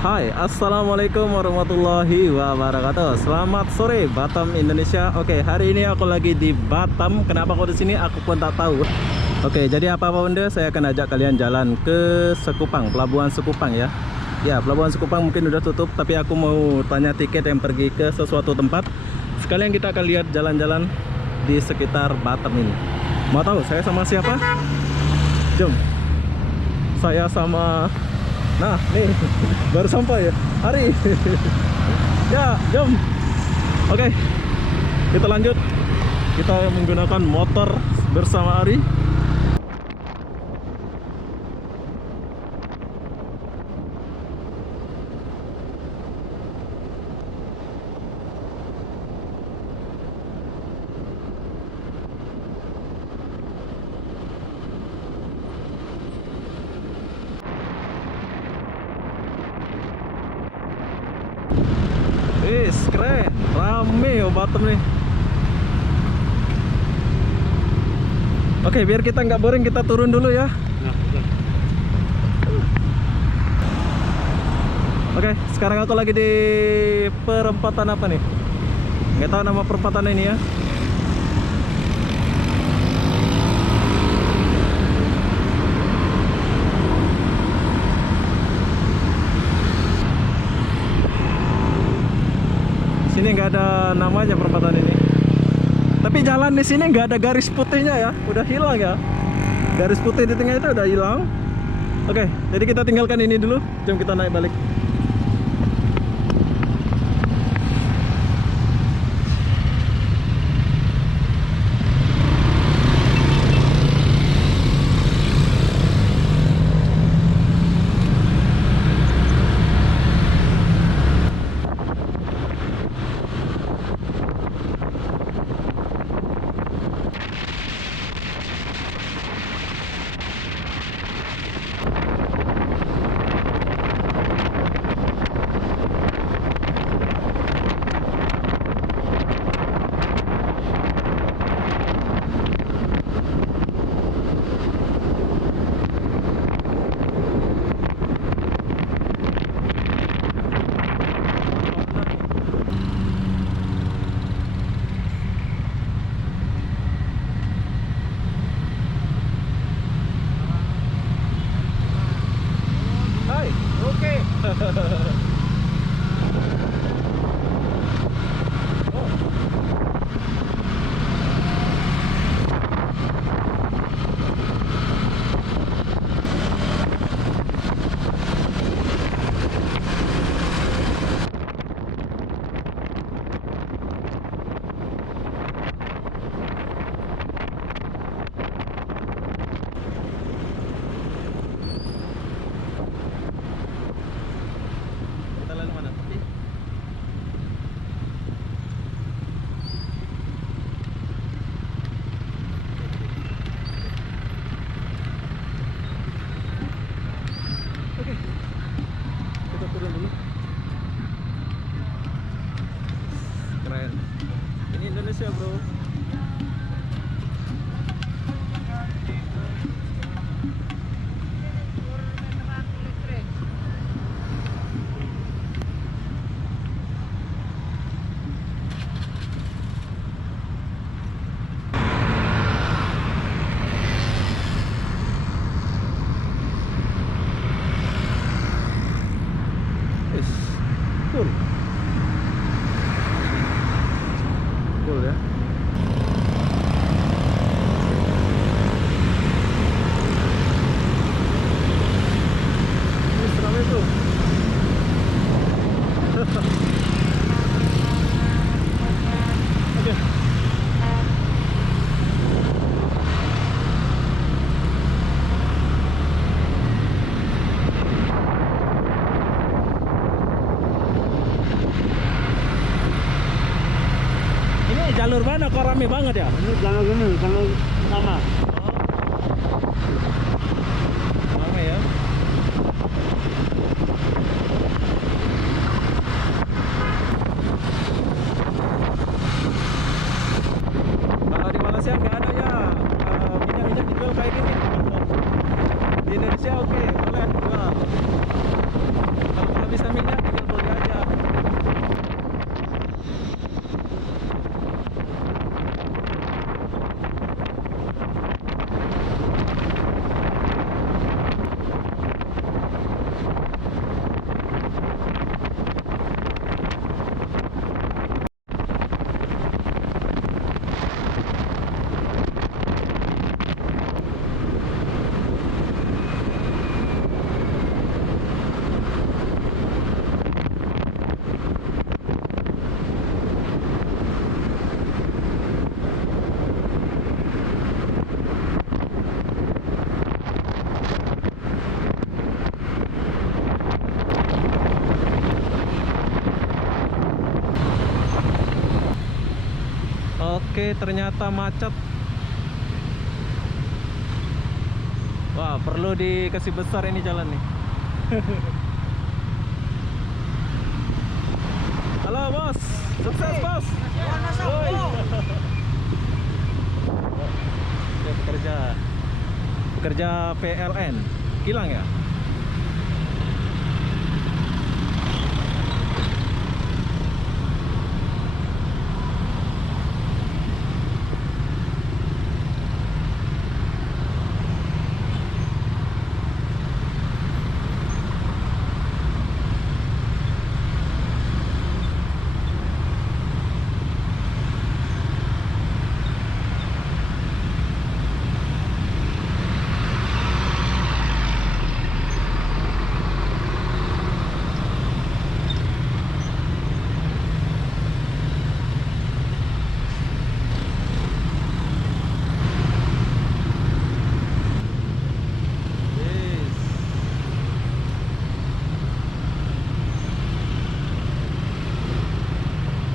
Hai, assalamualaikum warahmatullahi wabarakatuh. Selamat sore, Batam, Indonesia. Oke, hari ini aku lagi di Batam. Kenapa aku di sini? Aku pun tak tahu. Oke, jadi apa-apa benda, saya akan ajak kalian jalan ke Sekupang, Pelabuhan Sekupang ya. Ya, Pelabuhan Sekupang mungkin udah tutup, tapi aku mau tanya tiket yang pergi ke sesuatu tempat. Sekalian kita akan lihat jalan-jalan di sekitar Batam ini. Mau tahu saya sama siapa? Jom. Saya sama, nah nih baru sampai ya Ari. Ya, jom. Oke, kita lanjut. Kita menggunakan motor bersama Ari. Wis, keren, rame ya Batam nih. Oke, biar kita nggak boring, kita turun dulu ya. Oke, sekarang aku lagi di perempatan apa nih? Nggak tahu nama perempatan ini ya. Sini nggak ada namanya perempatan ini. Tapi jalan di sini nggak ada garis putihnya ya, udah hilang ya. Garis putih di tengah itu udah hilang. Oke, jadi kita tinggalkan ini dulu. Jom kita naik balik. Hai, oke. Kita lalu mana? Tepi. Oke, kita turun dulu. Keren. Ini Indonesia, bro. Yes. Cool. Cool ya. Ini ramai tuh. Oke. Ini jalur mana kok rame banget ya? Ini jangan gini, jangan sama. Rame ya. Kalau di Malaysia nggak ada ya minyak-minyak dijual kayak gini. Di Indonesia oke, boleh jual. Kalau kehabisan minyak tinggal beli aja. Oke, ternyata macet. Wah, perlu dikasih besar ini jalan nih. Halo bos, sukses bos. Woi. Dia pekerja PLN, Kilang ya.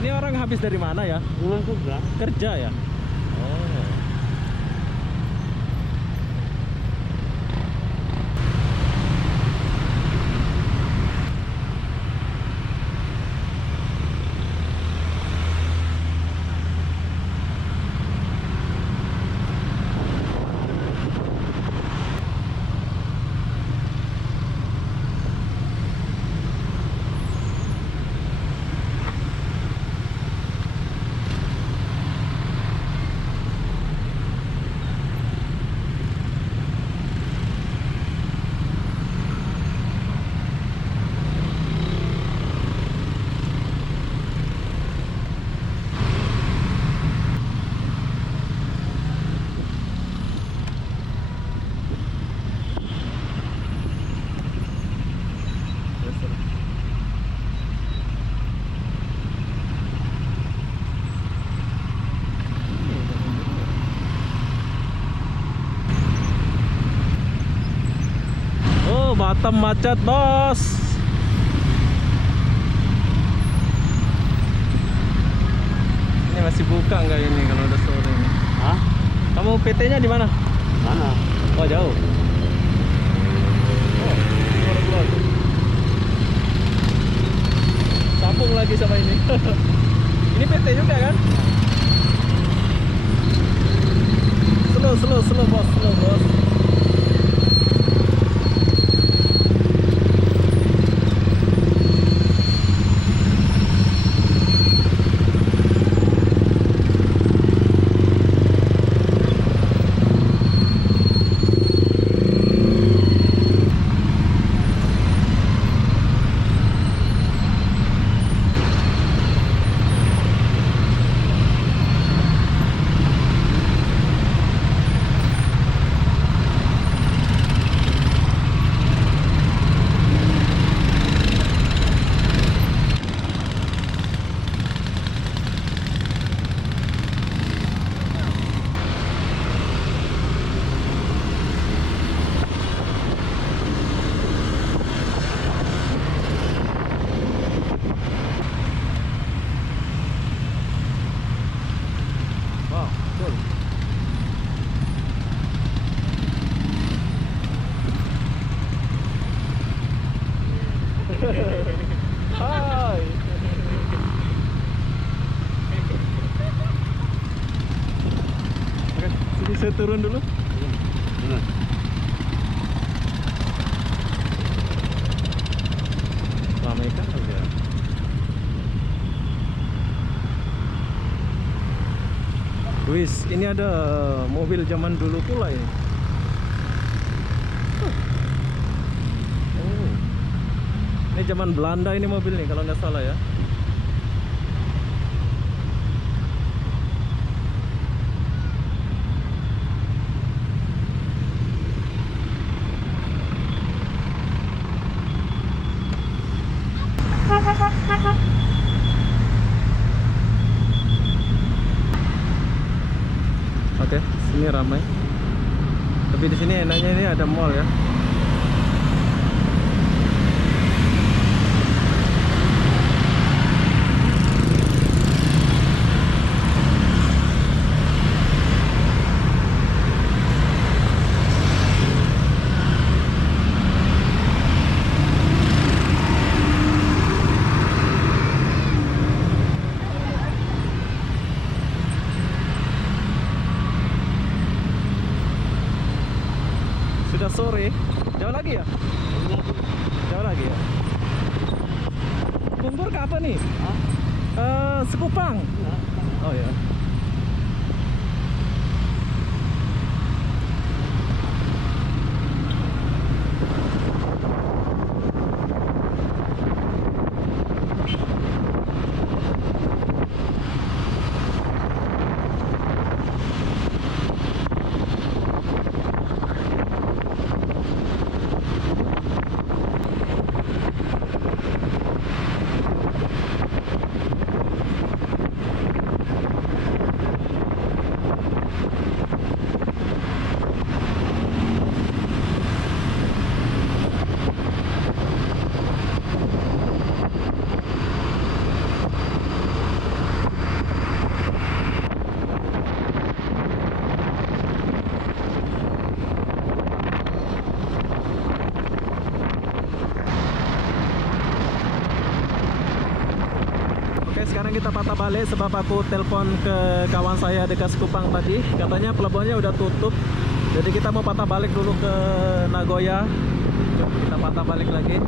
Ini orang habis dari mana ya? Pulang juga. Kerja ya? Oh. Oh, Batam macet, bos. Ini masih buka nggak ini kalau udah sore ini? Hah? Kamu PT-nya di mana? Mana? Oh, jauh. Oh, suara gua tuh. Sambung lagi sama ini. Ini PT juga kan? Slow bos, slow bos. Hai. Oke, sini saya turun dulu. Mana? Wis, ini ada mobil zaman dulu pula ini. Oh. Ini zaman Belanda ini mobil nih kalau nggak salah ya. Oke, sini ramai. Tapi di sini enaknya ini ada mall ya. Sudah sore, jauh lagi ya? Jauh lagi ya? Kumpur ke apa nih? Sekupang. Oh ya. Oke, sekarang kita patah balik sebab aku telepon ke kawan saya dekat Sekupang tadi. Katanya pelabuhannya udah tutup. Jadi kita mau patah balik dulu ke Nagoya. Kita patah balik lagi.